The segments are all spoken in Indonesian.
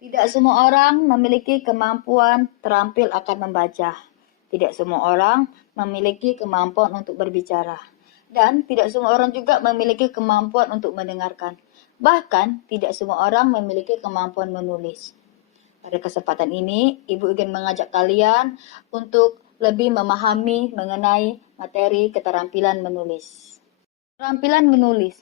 Tidak semua orang memiliki kemampuan terampil akan membaca. Tidak semua orang memiliki kemampuan untuk berbicara. Dan tidak semua orang juga memiliki kemampuan untuk mendengarkan. Bahkan, tidak semua orang memiliki kemampuan menulis. Pada kesempatan ini, Ibu ingin mengajak kalian untuk lebih memahami mengenai materi keterampilan menulis. Keterampilan menulis.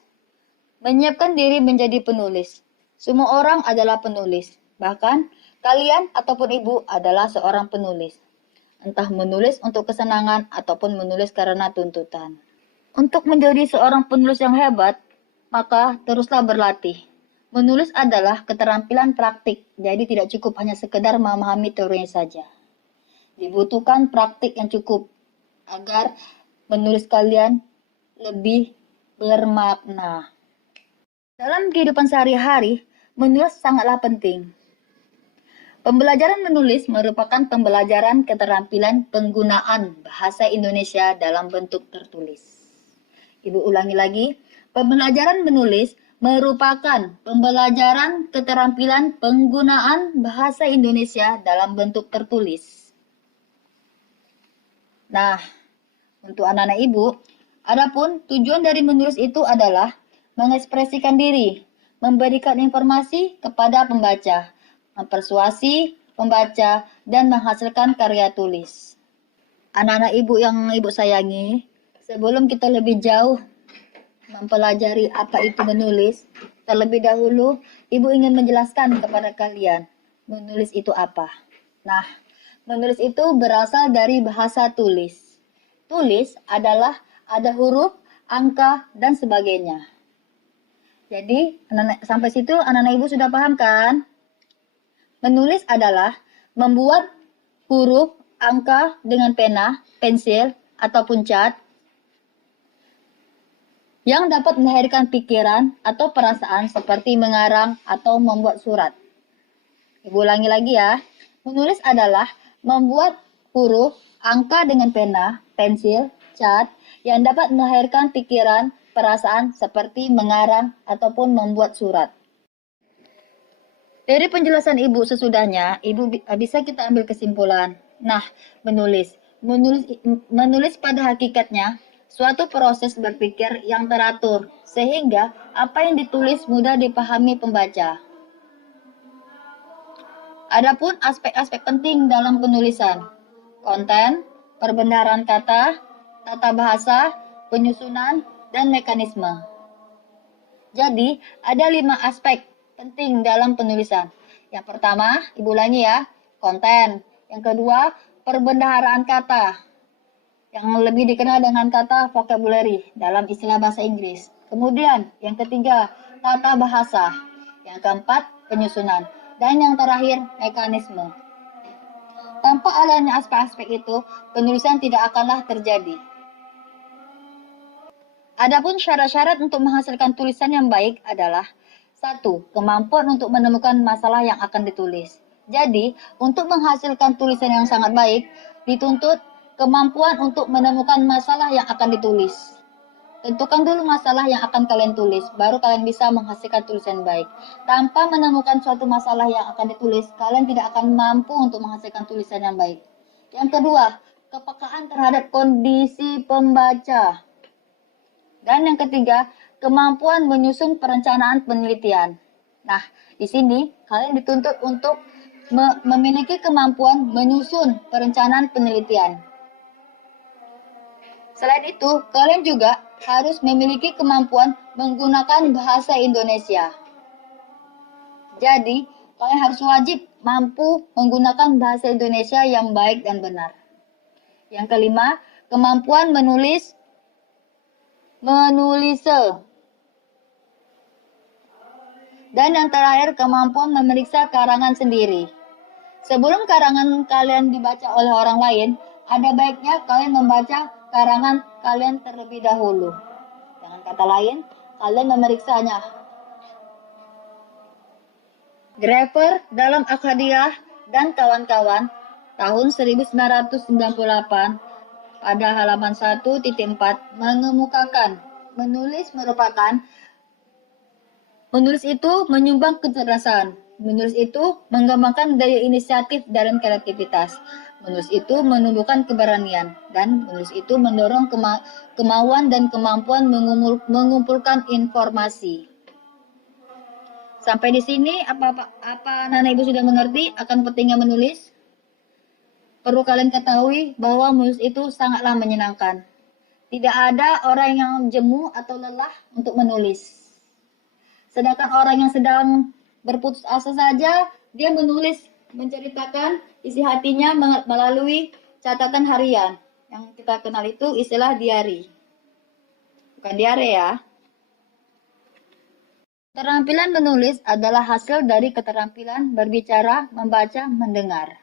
Menyiapkan diri menjadi penulis. Semua orang adalah penulis. Bahkan, kalian ataupun ibu adalah seorang penulis. Entah menulis untuk kesenangan ataupun menulis karena tuntutan. Untuk menjadi seorang penulis yang hebat, maka teruslah berlatih. Menulis adalah keterampilan praktik, jadi tidak cukup hanya sekedar memahami teorinya saja. Dibutuhkan praktik yang cukup agar menulis kalian lebih bermakna. Dalam kehidupan sehari-hari, menulis sangatlah penting. Pembelajaran menulis merupakan pembelajaran keterampilan penggunaan bahasa Indonesia dalam bentuk tertulis. Ibu ulangi lagi, pembelajaran menulis merupakan pembelajaran keterampilan penggunaan bahasa Indonesia dalam bentuk tertulis. Nah, untuk anak-anak ibu, adapun tujuan dari menulis itu adalah mengekspresikan diri, memberikan informasi kepada pembaca, mempersuasi pembaca, dan menghasilkan karya tulis. Anak-anak ibu yang ibu sayangi, sebelum kita lebih jauh mempelajari apa itu menulis, terlebih dahulu ibu ingin menjelaskan kepada kalian, menulis itu apa. Nah, menulis itu berasal dari bahasa tulis. Tulis adalah ada huruf, angka, dan sebagainya. Jadi, sampai situ anak-anak ibu sudah paham kan? Menulis adalah membuat huruf, angka dengan pena, pensil, ataupun cat yang dapat melahirkan pikiran atau perasaan seperti mengarang atau membuat surat. Ibu ulangi lagi ya. Menulis adalah membuat huruf, angka dengan pena, pensil, cat yang dapat melahirkan pikiran, perasaan seperti mengarang ataupun membuat surat. Dari penjelasan ibu sesudahnya, ibu bisa kita ambil kesimpulan. Nah, menulis pada hakikatnya suatu proses berpikir yang teratur, sehingga apa yang ditulis mudah dipahami pembaca. Adapun aspek-aspek penting dalam penulisan, konten, perbendaharaan kata, tata bahasa, penyusunan, dan mekanisme. Jadi, ada 5 aspek penting dalam penulisan. Yang pertama, ibu ulangi ya, konten. Yang kedua, perbendaharaan kata, yang lebih dikenal dengan kata vocabulary dalam istilah bahasa Inggris. Kemudian, yang ketiga, tata bahasa. Yang keempat, penyusunan. Dan yang terakhir, mekanisme. Tanpa adanya aspek-aspek itu, penulisan tidak akanlah terjadi. Adapun syarat-syarat untuk menghasilkan tulisan yang baik adalah 1. Kemampuan untuk menemukan masalah yang akan ditulis. Jadi, untuk menghasilkan tulisan yang sangat baik, dituntut kemampuan untuk menemukan masalah yang akan ditulis. Tentukan dulu masalah yang akan kalian tulis, baru kalian bisa menghasilkan tulisan baik. Tanpa menemukan suatu masalah yang akan ditulis, kalian tidak akan mampu untuk menghasilkan tulisan yang baik. Yang kedua, kepekaan terhadap kondisi pembaca. Dan yang ketiga, kemampuan menyusun perencanaan penelitian. Nah, di sini kalian dituntut untuk memiliki kemampuan menyusun perencanaan penelitian. Selain itu, kalian juga harus memiliki kemampuan menggunakan bahasa Indonesia. Jadi, kalian harus wajib mampu menggunakan bahasa Indonesia yang baik dan benar. Yang kelima, kemampuan menulise. Dan yang terakhir, kemampuan memeriksa karangan sendiri. Sebelum karangan kalian dibaca oleh orang lain, ada baiknya kalian membaca karangan kalian terlebih dahulu. Dengan kata lain, kalian memeriksanya. Graeber dalam Akkadiah dan kawan-kawan tahun 1998 pada halaman 1.4 mengemukakan menulis itu menyumbang kecerdasan. Menulis itu mengembangkan daya inisiatif dan kreativitas. Menulis itu menumbuhkan keberanian, dan menulis itu mendorong kemauan dan kemampuan mengumpulkan informasi. Sampai di sini, apa anak ibu sudah mengerti akan pentingnya menulis? Perlu kalian ketahui bahwa menulis itu sangatlah menyenangkan. Tidak ada orang yang jemu atau lelah untuk menulis. Sedangkan orang yang sedang berputus asa saja, dia menulis, menceritakan isi hatinya melalui catatan harian. Yang kita kenal itu istilah diari. Bukan diare ya. Keterampilan menulis adalah hasil dari keterampilan berbicara, membaca, mendengar.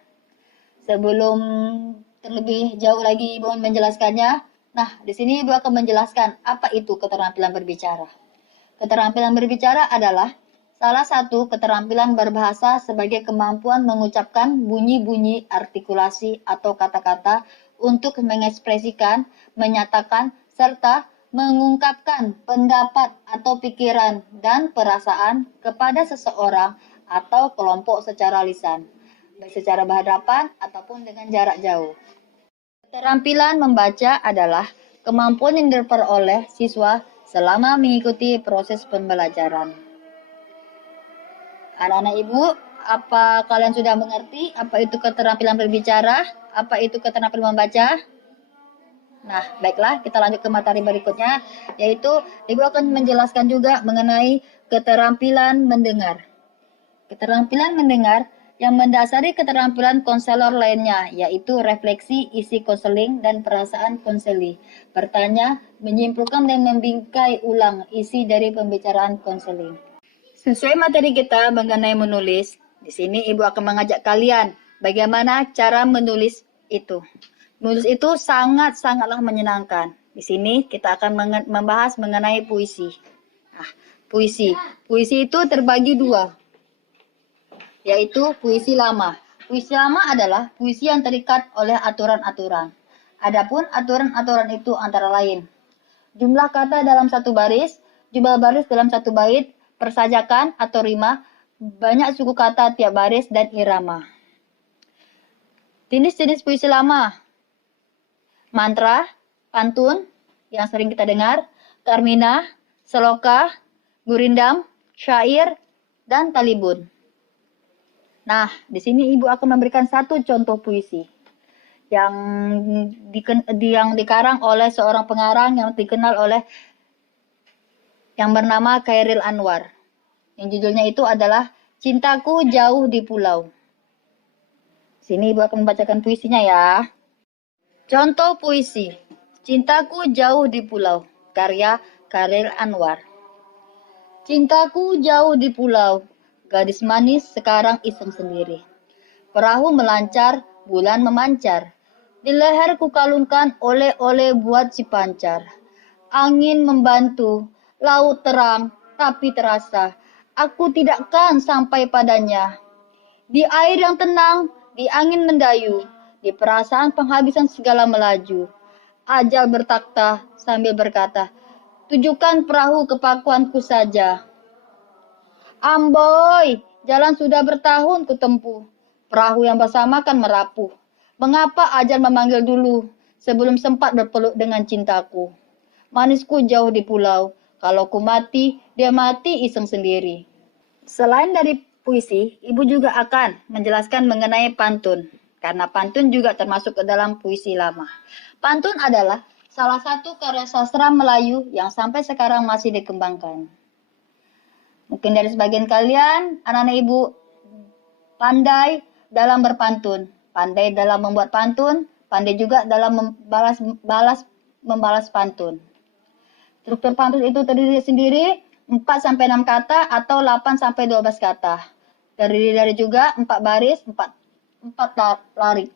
Sebelum terlebih jauh lagi Ibu menjelaskannya, nah di sini Ibu akan menjelaskan apa itu keterampilan berbicara. Keterampilan berbicara adalah salah satu keterampilan berbahasa sebagai kemampuan mengucapkan bunyi-bunyi artikulasi atau kata-kata untuk mengekspresikan, menyatakan, serta mengungkapkan pendapat atau pikiran dan perasaan kepada seseorang atau kelompok secara lisan, baik secara berhadapan ataupun dengan jarak jauh. Keterampilan membaca adalah kemampuan yang diperoleh siswa selama mengikuti proses pembelajaran. Anak-anak ibu, apa kalian sudah mengerti apa itu keterampilan berbicara? Apa itu keterampilan membaca? Nah, baiklah, kita lanjut ke materi berikutnya, yaitu ibu akan menjelaskan juga mengenai keterampilan mendengar. Keterampilan mendengar yang mendasari keterampilan konselor lainnya, yaitu refleksi isi konseling dan perasaan konseli, bertanya, menyimpulkan dan membingkai ulang isi dari pembicaraan konseling. Sesuai materi kita mengenai menulis, di sini Ibu akan mengajak kalian bagaimana cara menulis itu. Menulis itu sangatlah menyenangkan. Di sini kita akan membahas mengenai puisi. Nah, puisi itu terbagi dua, yaitu puisi lama. Puisi lama adalah puisi yang terikat oleh aturan-aturan. Adapun aturan-aturan itu antara lain jumlah kata dalam satu baris, jumlah baris dalam satu bait, persajakan atau rima, banyak suku kata tiap baris, dan irama. Jenis-jenis puisi lama: mantra, pantun yang sering kita dengar, karmina, seloka, gurindam, syair, dan talibun. Nah, di sini Ibu akan memberikan satu contoh puisi yang dikarang oleh seorang pengarang yang dikenal oleh yang bernama Chairil Anwar. Yang judulnya itu adalah Cintaku Jauh di Pulau. Sini Ibu akan membacakan puisinya ya. Contoh puisi, Cintaku Jauh di Pulau, karya Chairil Anwar. Cintaku jauh di pulau, gadis manis sekarang iseng sendiri. Perahu melancar, bulan memancar. Di leher ku kalungkan oleh-oleh buat si pancar. Angin membantu, laut terang, tapi terasa aku tidak kan sampai padanya. Di air yang tenang, di angin mendayu, di perasaan penghabisan segala melaju. Ajal bertakhta sambil berkata, tujukan perahu ke pakuanku saja. Amboy, jalan sudah bertahun kutempuh. Perahu yang bersama kan merapuh. Mengapa ajal memanggil dulu sebelum sempat berpeluk dengan cintaku? Manisku jauh di pulau. Kalau ku mati, dia mati iseng sendiri. Selain dari puisi, Ibu juga akan menjelaskan mengenai pantun. Karena pantun juga termasuk ke dalam puisi lama. Pantun adalah salah satu karya sastra Melayu yang sampai sekarang masih dikembangkan. Mungkin dari sebagian kalian, anak-anak Ibu pandai dalam berpantun, pandai dalam membuat pantun, pandai juga dalam membalas pantun. Struktur pantun itu terdiri sendiri 4-6 kata atau 8-12 kata. Terdiri dari juga 4 baris, 4 larik,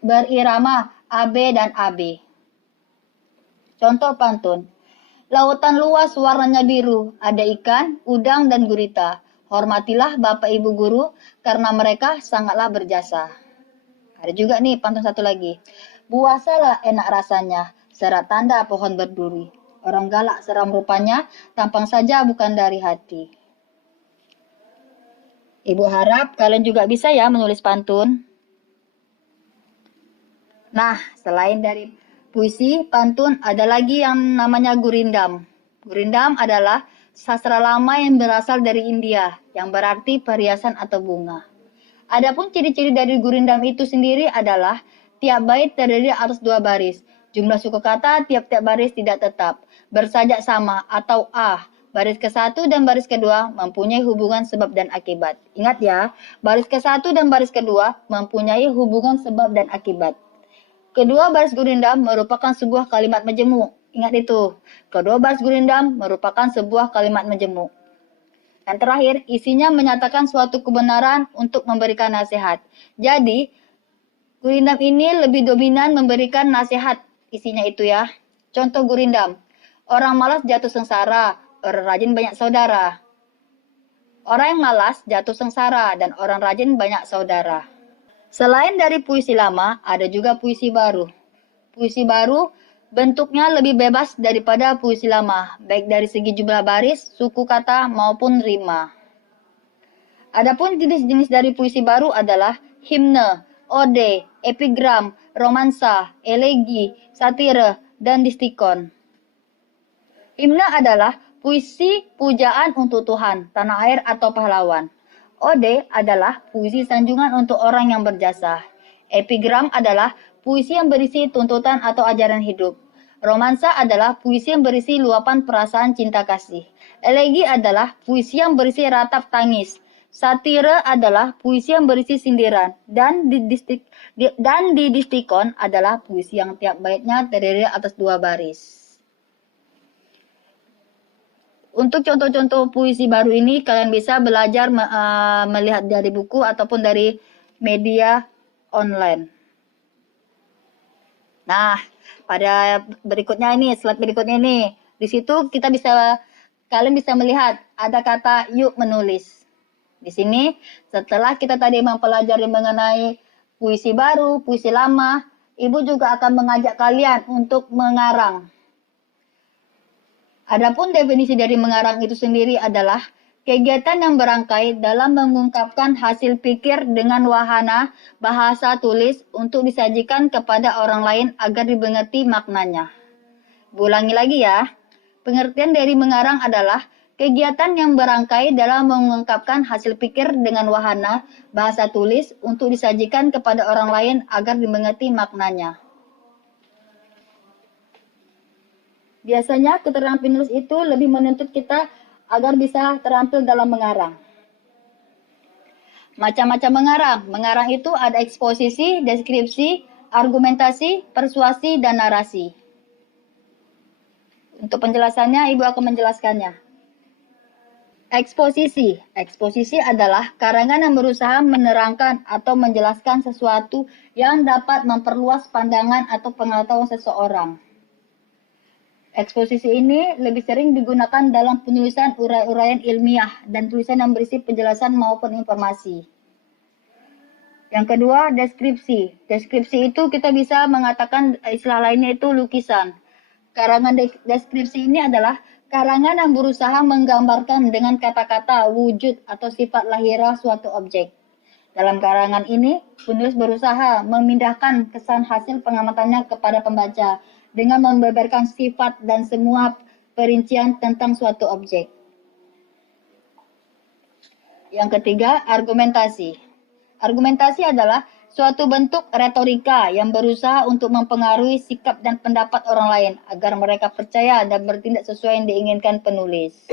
berirama AB dan AB. Contoh pantun. Lautan luas warnanya biru, ada ikan, udang, dan gurita. Hormatilah Bapak Ibu guru, karena mereka sangatlah berjasa. Ada juga nih pantun satu lagi. Buah salah enak rasanya, serat tanda pohon berduri. Orang galak seram rupanya, tampang saja bukan dari hati. Ibu harap kalian juga bisa ya menulis pantun. Nah, selain dari puisi, pantun, ada lagi yang namanya gurindam. Gurindam adalah sastra lama yang berasal dari India, yang berarti perhiasan atau bunga. Adapun ciri-ciri dari gurindam itu sendiri adalah tiap bait terdiri atas 2 baris. Jumlah suku kata tiap-tiap baris tidak tetap, bersajak sama atau Baris ke-1 dan baris kedua mempunyai hubungan sebab dan akibat. Ingat ya, baris ke-1 dan baris kedua mempunyai hubungan sebab dan akibat. Kedua baris gurindam merupakan sebuah kalimat majemuk. Ingat itu. Kedua baris gurindam merupakan sebuah kalimat majemuk. Dan terakhir, isinya menyatakan suatu kebenaran untuk memberikan nasihat. Jadi, gurindam ini lebih dominan memberikan nasihat isinya itu ya. Contoh gurindam. Orang malas jatuh sengsara, orang rajin banyak saudara. Orang yang malas jatuh sengsara dan orang rajin banyak saudara. Selain dari puisi lama, ada juga puisi baru. Puisi baru bentuknya lebih bebas daripada puisi lama, baik dari segi jumlah baris, suku kata, maupun rima. Adapun jenis-jenis dari puisi baru adalah himne, ode, epigram, romansa, elegi, satire, dan distikon. Himne adalah puisi pujaan untuk Tuhan, tanah air, atau pahlawan. Ode adalah puisi sanjungan untuk orang yang berjasa. Epigram adalah puisi yang berisi tuntutan atau ajaran hidup. Romansa adalah puisi yang berisi luapan perasaan cinta kasih. Elegi adalah puisi yang berisi ratap tangis. Satire adalah puisi yang berisi sindiran. Dan di distikon adalah puisi yang tiap baitnya terdiri atas 2 baris. Untuk contoh-contoh puisi baru ini, kalian bisa belajar melihat dari buku ataupun dari media online. Nah, pada berikutnya ini, slide berikutnya ini, di situ kalian bisa melihat ada kata yuk menulis. Di sini, setelah kita tadi mempelajari mengenai puisi baru, puisi lama, Ibu juga akan mengajak kalian untuk mengarang. Adapun definisi dari mengarang itu sendiri adalah kegiatan yang berangkai dalam mengungkapkan hasil pikir dengan wahana bahasa tulis untuk disajikan kepada orang lain agar dimengerti maknanya. Ulangi lagi ya. Pengertian dari mengarang adalah kegiatan yang berangkai dalam mengungkapkan hasil pikir dengan wahana bahasa tulis untuk disajikan kepada orang lain agar dimengerti maknanya. Biasanya keterampilan penulis itu lebih menuntut kita agar bisa terampil dalam mengarang. Macam-macam mengarang. Mengarang itu ada eksposisi, deskripsi, argumentasi, persuasi, dan narasi. Untuk penjelasannya, Ibu akan menjelaskannya. Eksposisi. Eksposisi adalah karangan yang berusaha menerangkan atau menjelaskan sesuatu yang dapat memperluas pandangan atau pengetahuan seseorang. Eksposisi ini lebih sering digunakan dalam penulisan uraian-uraian ilmiah dan tulisan yang berisi penjelasan maupun informasi. Yang kedua, deskripsi. Deskripsi itu kita bisa mengatakan istilah lainnya itu lukisan. Karangan deskripsi ini adalah karangan yang berusaha menggambarkan dengan kata-kata wujud atau sifat lahiriah suatu objek. Dalam karangan ini, penulis berusaha memindahkan kesan hasil pengamatannya kepada pembaca dengan membeberkan sifat dan semua perincian tentang suatu objek. Yang ketiga, argumentasi. Argumentasi adalah suatu bentuk retorika yang berusaha untuk mempengaruhi sikap dan pendapat orang lain agar mereka percaya dan bertindak sesuai yang diinginkan penulis.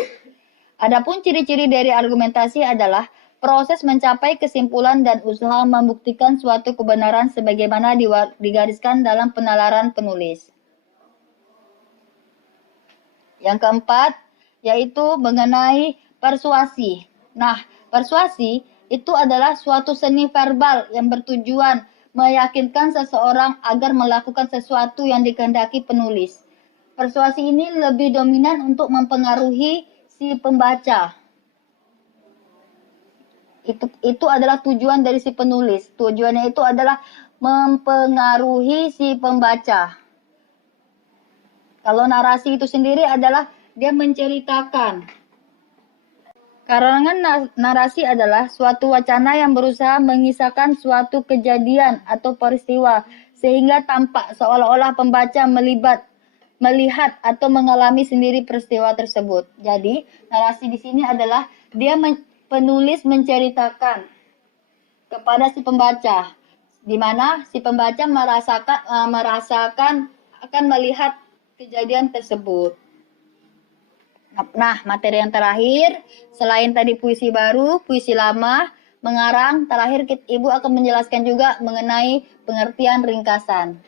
Adapun ciri-ciri dari argumentasi adalah proses mencapai kesimpulan dan usaha membuktikan suatu kebenaran sebagaimana digariskan dalam penalaran penulis. Yang keempat, yaitu mengenai persuasi. Nah, persuasi itu adalah suatu seni verbal yang bertujuan meyakinkan seseorang agar melakukan sesuatu yang dikehendaki penulis. Persuasi ini lebih dominan untuk mempengaruhi si pembaca. Itu adalah tujuan dari si penulis. Tujuannya itu adalah mempengaruhi si pembaca. Kalau narasi itu sendiri adalah dia menceritakan. Karangan narasi adalah suatu wacana yang berusaha mengisahkan suatu kejadian atau peristiwa sehingga tampak seolah-olah pembaca melihat atau mengalami sendiri peristiwa tersebut. Jadi, narasi di sini adalah penulis menceritakan kepada si pembaca, di mana si pembaca merasakan akan melihat kejadian tersebut. Nah, materi yang terakhir, selain tadi puisi baru, puisi lama, mengarang, terakhir Ibu akan menjelaskan juga mengenai pengertian ringkasan.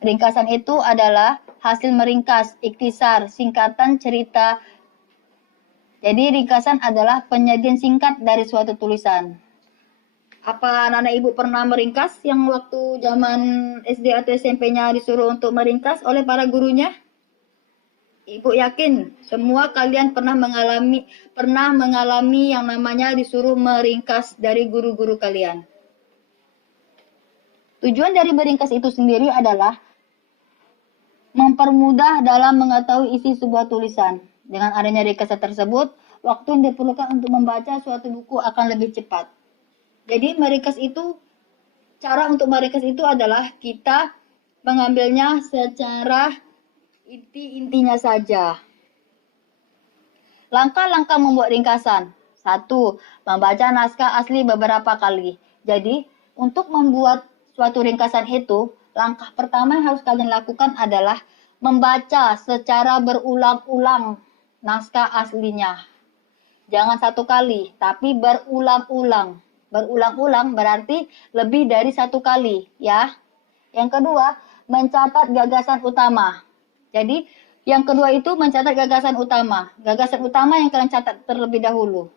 Ringkasan itu adalah hasil meringkas, ikhtisar, singkatan cerita. Jadi ringkasan adalah penyajian singkat dari suatu tulisan. Apa anak-anak Ibu pernah meringkas yang waktu zaman SD atau SMP-nya disuruh untuk meringkas oleh para gurunya? Ibu yakin semua kalian pernah mengalami yang namanya disuruh meringkas dari guru-guru kalian. Tujuan dari meringkas itu sendiri adalah mempermudah dalam mengetahui isi sebuah tulisan. Dengan adanya ringkasan tersebut, waktu yang diperlukan untuk membaca suatu buku akan lebih cepat. Jadi cara untuk meringkas itu adalah kita mengambilnya secara intinya saja. Langkah-langkah membuat ringkasan. 1. Membaca naskah asli beberapa kali. Jadi, untuk membuat suatu ringkasan itu, langkah pertama yang harus kalian lakukan adalah membaca secara berulang-ulang naskah aslinya. Jangan satu kali, tapi berulang-ulang. Berulang-ulang berarti lebih dari satu kali, ya. Yang kedua, mencatat gagasan utama. Jadi, yang kedua itu mencatat gagasan utama. Gagasan utama yang kalian catat terlebih dahulu.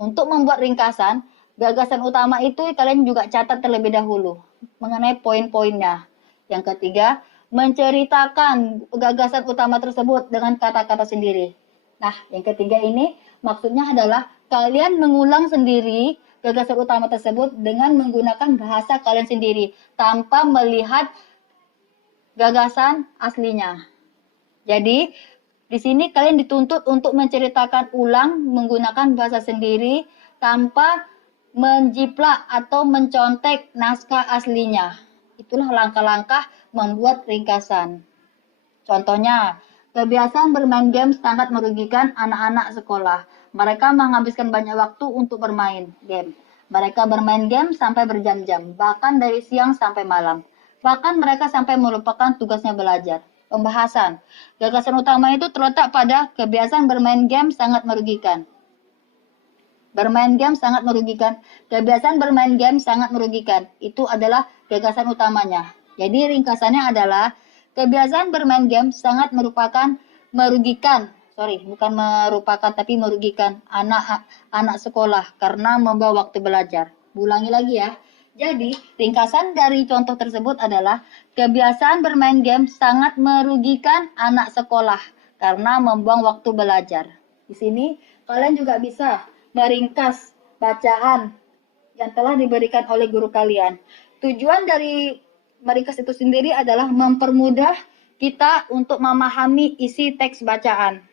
Untuk membuat ringkasan, gagasan utama itu kalian juga catat terlebih dahulu mengenai poin-poinnya. Yang ketiga, menceritakan gagasan utama tersebut dengan kata-kata sendiri. Nah, yang ketiga ini maksudnya adalah kalian mengulang sendiri gagasan utama tersebut dengan menggunakan bahasa kalian sendiri tanpa melihat gagasan aslinya. Jadi, di sini kalian dituntut untuk menceritakan ulang menggunakan bahasa sendiri tanpa menjiplak atau mencontek naskah aslinya. Itulah langkah-langkah membuat ringkasan. Contohnya, kebiasaan bermain game sangat merugikan anak-anak sekolah. Mereka menghabiskan banyak waktu untuk bermain game. Mereka bermain game sampai berjam-jam, bahkan dari siang sampai malam. Bahkan mereka sampai melupakan tugasnya belajar. Pembahasan. Gagasan utama itu terletak pada kebiasaan bermain game sangat merugikan. Bermain game sangat merugikan. Kebiasaan bermain game sangat merugikan. Itu adalah gagasan utamanya. Jadi ringkasannya adalah kebiasaan bermain game sangat merugikan anak sekolah karena membawa waktu belajar. Ulangi lagi ya. Jadi, ringkasan dari contoh tersebut adalah kebiasaan bermain game sangat merugikan anak sekolah karena membuang waktu belajar. Di sini, kalian juga bisa meringkas bacaan yang telah diberikan oleh guru kalian. Tujuan dari meringkas itu sendiri adalah mempermudah kita untuk memahami isi teks bacaan.